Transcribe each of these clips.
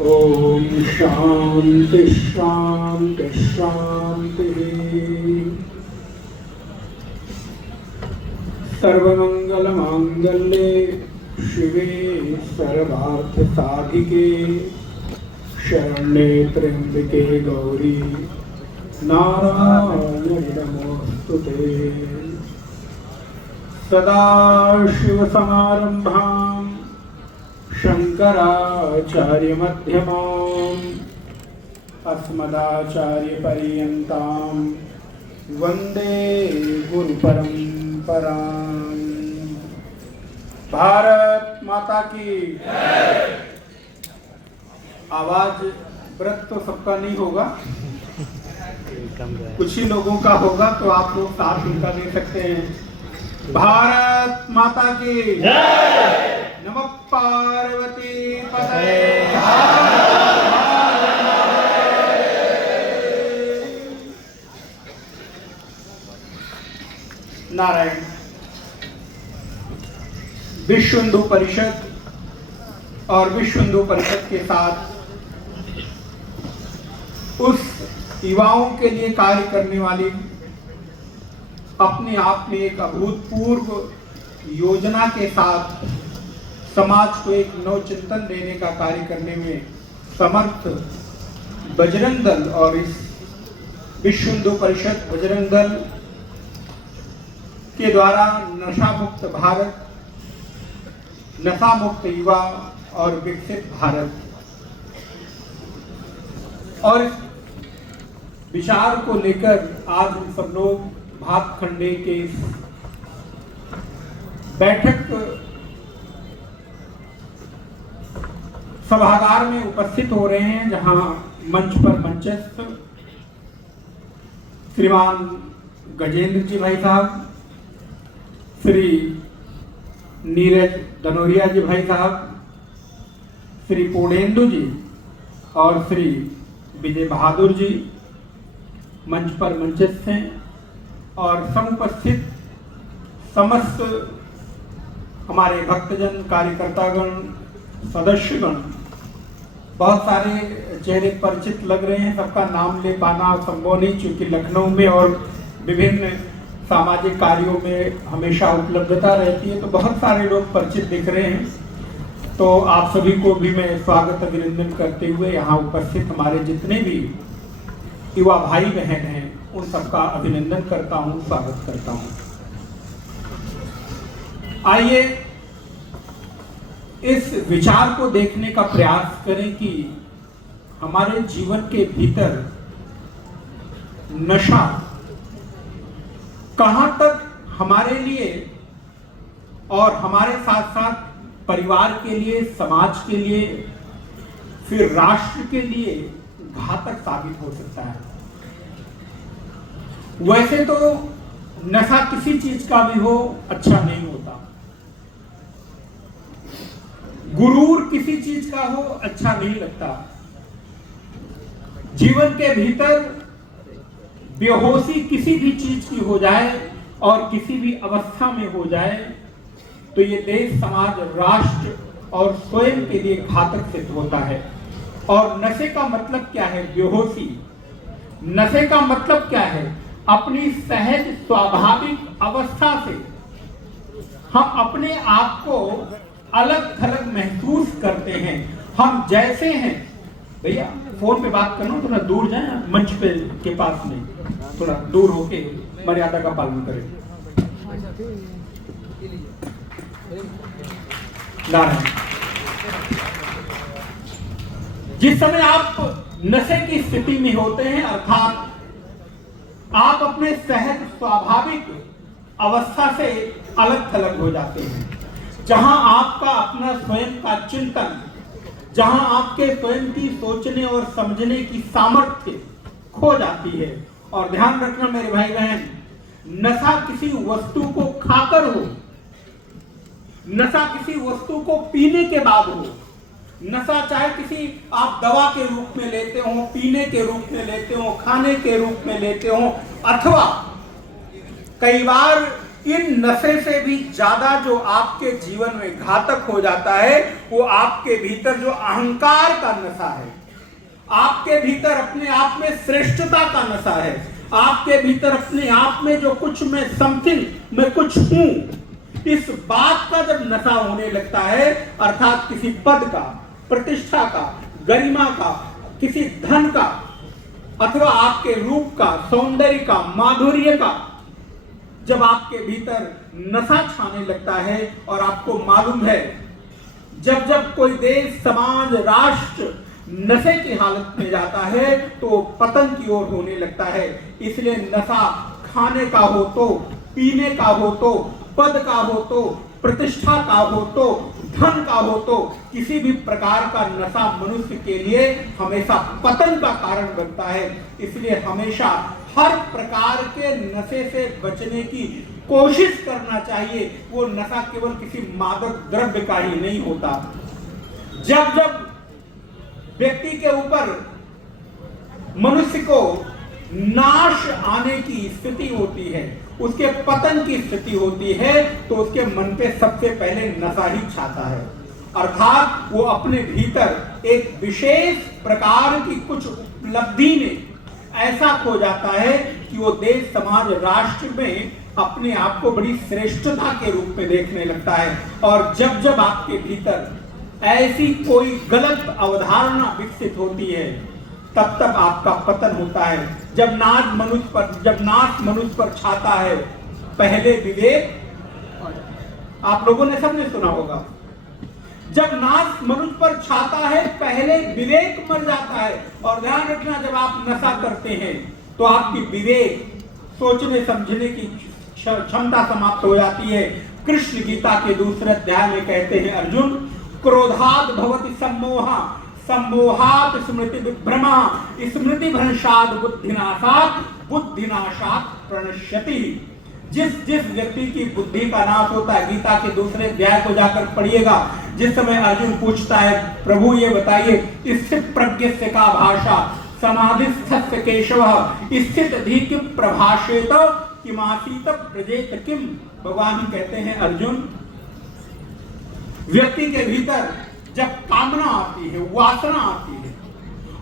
ओम शांति शांति शांति। सर्वमंगल मांगल्ये शिवे सर्वार्थ साधिके शरण्ये त्र्यंबके गौरी नारायणी नमोस्तुते। सदाशिवसमारम्भां शंकराचार्यमध्यमाम् अस्मदाचार्यपर्यन्तां वन्दे गुरुपरम्पराम्। भारत माता की आवाज व्रत तो सबका नहीं होगा, कुछ ही लोगों का होगा, तो आप लोग साथ उनका दे सकते हैं। भारत माता की नमः पार्वती पतये। नारायण। विश्व हिंदू परिषद और विश्व हिंदू परिषद के साथ उस युवाओं के लिए कार्य करने वाली अपने आप में एक अभूतपूर्व योजना के साथ समाज को एक नवचिंतन देने का कार्य करने में समर्थ बजरंग दल और इस विश्व हिंदू परिषद बजरंग दल के द्वारा नशा मुक्त भारत, नशा मुक्त युवा और विकसित भारत और इस विचार को लेकर आज हम सब लोग भातखंडे के बैठक सभागार में उपस्थित हो रहे हैं, जहां मंच पर मंचस्थ श्रीमान गजेंद्र जी भाई साहब, श्री नीरज दनोरिया जी भाई साहब, श्री पूर्णेंदु जी और श्री विजय बहादुर जी मंच पर मंचस्थ हैं और समुपस्थित समस्त हमारे भक्तजन, कार्यकर्तागण, सदस्यगण, बहुत सारे चेहरे परिचित लग रहे हैं। सबका नाम ले पाना संभव नहीं, चूंकि लखनऊ में और विभिन्न सामाजिक कार्यों में हमेशा उपलब्धता रहती है, तो बहुत सारे लोग परिचित दिख रहे हैं। तो आप सभी को भी मैं स्वागत अभिनंदन करते हुए यहाँ उपस्थित हमारे जितने भी युवा भाई बहन हैं उन सबका अभिनंदन करता हूँ, स्वागत करता हूँ। आइए इस विचार को देखने का प्रयास करें कि हमारे जीवन के भीतर नशा कहां तक हमारे लिए और हमारे साथ साथ परिवार के लिए, समाज के लिए, फिर राष्ट्र के लिए घातक साबित हो सकता है। वैसे तो नशा किसी चीज का भी हो अच्छा नहीं होता, गुरूर किसी चीज का हो अच्छा नहीं लगता। जीवन के भीतर बेहोशी किसी भी चीज की हो जाए और किसी भी अवस्था में हो जाए तो ये देश, समाज, राष्ट्र और स्वयं के लिए घातक सिद्ध होता है। और नशे का मतलब क्या है? बेहोशी। नशे का मतलब क्या है? अपनी सहज स्वाभाविक अवस्था से हम अपने आप को अलग थलग महसूस करते हैं। हम जैसे हैं, भैया फोन पे बात करना, थोड़ा दूर जाए, मंच पे के पास नहीं, थोड़ा दूर होके मर्यादा का पालन करें। नारायण। जिस समय आप नशे की स्थिति में होते हैं, अर्थात आप अपने सहज स्वाभाविक अवस्था से अलग थलग हो जाते हैं, जहां आपका अपना स्वयं का चिंतन, जहां आपके स्वयं की सोचने और समझने की सामर्थ्य खो जाती है। और ध्यान रखना मेरे भाई बहन, नशा किसी वस्तु को खाकर हो, नशा किसी वस्तु को पीने के बाद हो, नशा चाहे किसी आप दवा के रूप में लेते हो, पीने के रूप में लेते हो, खाने के रूप में लेते हो, अथवा कई बार इन नशे से भी ज्यादा जो आपके जीवन में घातक हो जाता है वो आपके भीतर जो अहंकार का नशा है, आपके भीतर अपने आप में श्रेष्ठता का नशा है, आपके भीतर अपने आप में जो कुछ मैं समथिंग, मैं कुछ हूं, इस बात का जब नशा होने लगता है, अर्थात किसी पद का, प्रतिष्ठा का, गरिमा का, किसी धन का, अथवा आपके रूप का, सौंदर्य का, माधुर्य का, जब आपके भीतर नशा छाने लगता है और आपको मालूम है जब जब कोई देश, समाज, राष्ट्र नशे की हालत में जाता है तो पतन की ओर होने लगता है। इसलिए नशा खाने का हो तो, पीने का हो तो, पद का हो तो, प्रतिष्ठा का हो तो, धन का हो तो, किसी भी प्रकार का नशा मनुष्य के लिए हमेशा पतन का कारण बनता है। इसलिए हमेशा हर प्रकार के नशे से बचने की कोशिश करना चाहिए। वो नशा केवल किसी मादक द्रव्य का ही नहीं होता। जब जब व्यक्ति के ऊपर, मनुष्य को नाश आने की स्थिति होती है, उसके पतन की स्थिति होती है, तो उसके मन पे सबसे पहले नशा ही छाता है। अर्थात वो अपने भीतर एक विशेष प्रकार की कुछ उपलब्धि में ऐसा खो जाता है कि वो देश, समाज, राष्ट्र में अपने आप को बड़ी श्रेष्ठता के रूप में देखने लगता है। और जब जब आपके भीतर ऐसी कोई गलत अवधारणा विकसित होती है, तब तक आपका पतन होता है। जब नाश मनुष्य पर छाता है, पहले विवेक, आप लोगों ने सबने सुना होगा, जब नाश मनुष्य पर छाता है पहले विवेक मर जाता है। और ध्यान रखना, जब आप नशा करते हैं तो आपकी विवेक, सोचने समझने की क्षमता समाप्त हो जाती है। कृष्ण गीता के दूसरे अध्याय में कहते हैं, अर्जुन, क्रोधात् भवति सम्मोहा, सम्मोहात् स्मृति विभ्रमा, स्मृति भ्रंशात् बुद्धिनाशात्, बुद्धिनाशात् प्रणश्यति। जिस व्यक्ति की बुद्धि का नाश होता है, गीता के दूसरे अध्याय को जाकर पढ़िएगा, जिस समय अर्जुन पूछता है, प्रभु ये बताइए, स्थित प्रज्ञस्य का भाषा, समाधिस्थस्य केशव, स्थित धी किम प्रभाषेत, किमासीत प्रजेत किम। भगवान कहते हैं, अर्जुन, व्यक्ति के भीतर जब कामना आती है, वासना आती है,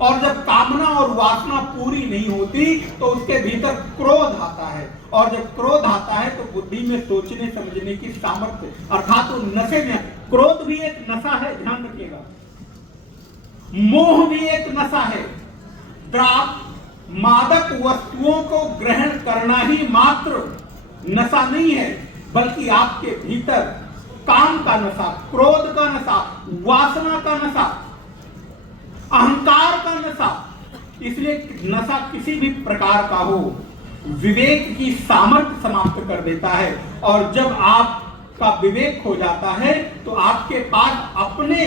और जब कामना और वासना पूरी नहीं होती तो उसके भीतर क्रोध आता है, और जब क्रोध आता है तो बुद्धि में सोचने समझने की सामर्थ्य, अर्थात तो नशे में, क्रोध भी एक नशा है, ध्यान रखिएगा, मोह भी एक नशा है। मादक वस्तुओं को ग्रहण करना ही मात्र नशा नहीं है, बल्कि आपके भीतर काम का नशा, क्रोध का नशा, वासना का नशा, अहंकार का नशा। इसलिए नशा किसी भी प्रकार का हो, विवेक की सामर्थ्य समाप्त कर देता है। और जब आपका विवेक हो जाता है तो आपके पास अपने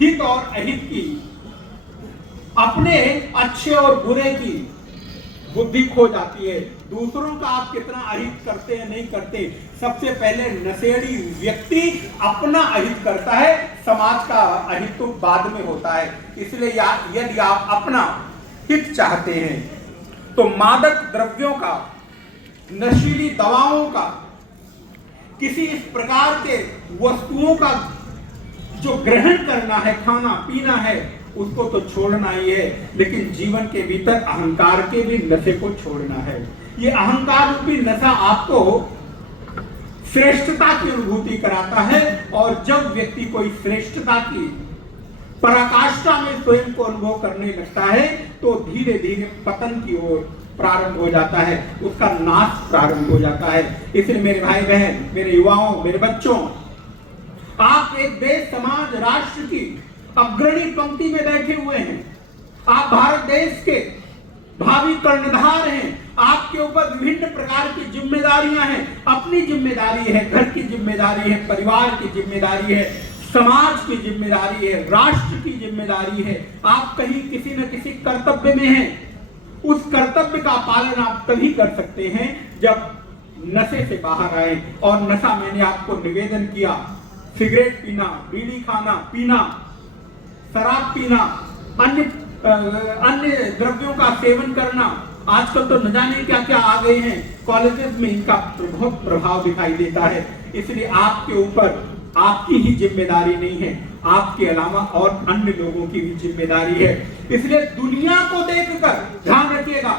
हित और अहित की, अपने अच्छे और बुरे की बुद्धि खो जाती है। दूसरों का आप कितना अहित करते हैं, नहीं करते, सबसे पहले नशेड़ी व्यक्ति अपना अहित करता है, समाज का अहित तो बाद में होता है। इसलिए यदि आप अपना हित चाहते हैं तो मादक द्रव्यों का, नशीली दवाओं का, किसी इस प्रकार के वस्तुओं का जो ग्रहण करना है, खाना पीना है, उसको तो छोड़ना ही है, लेकिन जीवन के भीतर अहंकार के भी नशे को छोड़ना है। ये अहंकार रूपी नशा आपको श्रेष्ठता की अनुभूति कराता है, और जब व्यक्ति कोई श्रेष्ठता की पराकाष्ठा में स्वयं को अनुभव करने लगता है तो धीरे धीरे पतन की ओर प्रारंभ हो जाता है, उसका नाश प्रारंभ हो जाता है। इसलिए मेरे भाई बहन, मेरे युवाओं, मेरे बच्चों, आप एक देश, समाज, राष्ट्र की अग्रणी पंक्ति में बैठे हुए हैं। आप भारत देश के भावी कर्णधार हैं। आपके ऊपर विभिन्न प्रकार की जिम्मेदारियां हैं। अपनी जिम्मेदारी है, घर की जिम्मेदारी है, परिवार की जिम्मेदारी है, समाज की जिम्मेदारी है, राष्ट्र की जिम्मेदारी है। आप कहीं किसी न किसी कर्तव्य में हैं। उस कर्तव्य का पालन आप तभी कर सकते हैं जब नशे से बाहर आए। और नशा, मैंने आपको निवेदन किया, सिगरेट पीना, बीड़ी खाना, पीना, शराब पीना, अन्य द्रव्यों का सेवन करना, आजकल तो न जाने क्या क्या आ गए हैं, कॉलेजेस में इनका बहुत प्रभाव दिखाई देता है। इसलिए आपके ऊपर आपकी ही जिम्मेदारी नहीं है, आपके अलावा और अन्य लोगों की भी जिम्मेदारी है। इसलिए दुनिया को देखकर, ध्यान रखिएगा,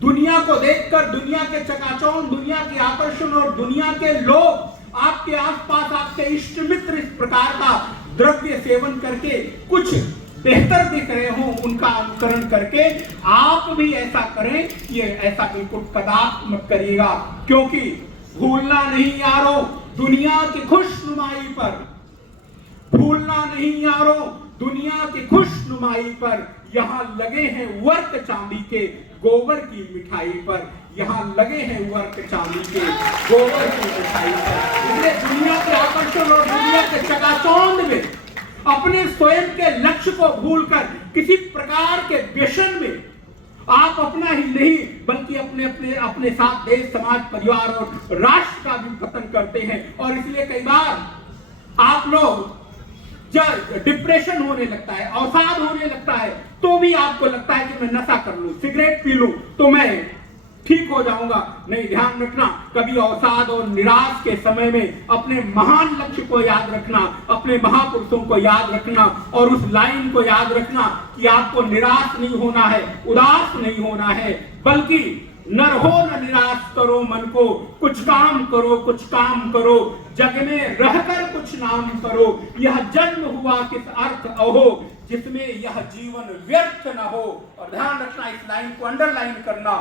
दुनिया को देखकर, दुनिया के चकाचौंध, दुनिया के आकर्षण और दुनिया के लोग आपके आसपास, आपके इष्ट मित्र इस प्रकार का द्रव्य सेवन करके कुछ बेहतर दिख रहे हो, उनका अनुकरण करके आप भी ऐसा करें, ये ऐसा बिल्कुल कदापि मत करिएगा। क्योंकि भूलना नहीं यारो दुनिया की खुशनुमाई पर, भूलना नहीं यारो दुनिया की खुशनुमाई पर, यहाँ लगे हैं वर्क चांदी के गोबर की मिठाई पर, यहाँ लगे हैं वर्क चांदी के गोबर की मिठाई पर। इसलिए दुनिया के आकर्षण और दुनिया के चकाचौंध में अपने स्वयं के लक्ष्य को भूलकर किसी प्रकार के व्यसन में आप अपना ही नहीं बल्कि अपने अपने अपने साथ देश, समाज, परिवार और राष्ट्र का भी पतन करते हैं। और इसलिए कई बार आप लोग जब डिप्रेशन होने लगता है, अवसाद होने लगता है, तो भी आपको लगता है कि मैं नशा कर लूं, सिगरेट पी लूं तो मैं ठीक हो जाऊंगा। नहीं, ध्यान रखना, कभी अवसाद और निराश के समय में अपने महान लक्ष्य को याद रखना, अपने महापुरुषों को याद रखना और उस लाइन को याद रखना कि आपको निराश नहीं होना है, उदास नहीं होना है, बल्कि न रहो न निराश करो मन को, कुछ काम करो, कुछ काम करो, जग में रहकर कुछ नाम करो, यह जन्म हुआ किस अर्थ अहो, जिसमें यह जीवन व्यर्थ न हो। और ध्यान रखना, इस लाइन को अंडरलाइन करना,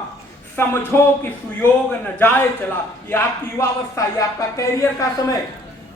समझो कि सुयोग न जाए चला। ये आपकी युवावस्था, ये आपका कैरियर का समय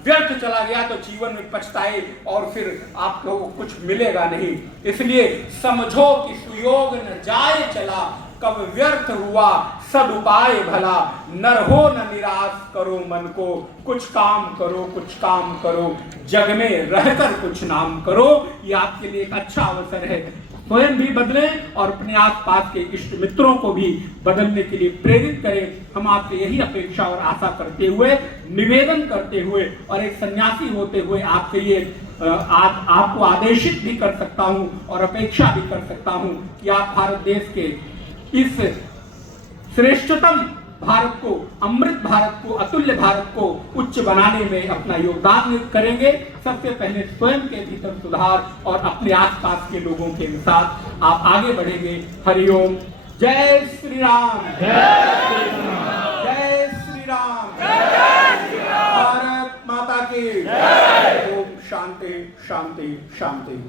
व्यर्थ चला गया तो जीवन में पछताए और फिर आपको कुछ मिलेगा नहीं। इसलिए समझो कि सुयोग न जाए चला, कब व्यर्थ हुआ सदुपाय भला, नर हो न निराश करो मन को, कुछ काम करो, कुछ काम करो, जग में रहकर कुछ नाम करो। ये आपके लिए एक अच्छा अवसर है। स्वयं भी बदलें और अपने आसपास के इष्ट मित्रों को भी बदलने के लिए प्रेरित करें। हम आपसे यही अपेक्षा और आशा करते हुए, निवेदन करते हुए और एक सन्यासी होते हुए आपसे ये आपको आदेशित भी कर सकता हूं और अपेक्षा भी कर सकता हूं कि आप भारत देश के इस श्रेष्ठतम भारत को, अमृत भारत को, अतुल्य भारत को उच्च बनाने में अपना योगदान करेंगे। सबसे पहले स्वयं के भीतर सुधार और अपने आसपास के लोगों के साथ आप आगे बढ़ेंगे। हरिओम। जय श्री राम। जय श्री राम। जय श्री राम। भारत माता की। ओम शांति शांति शांति।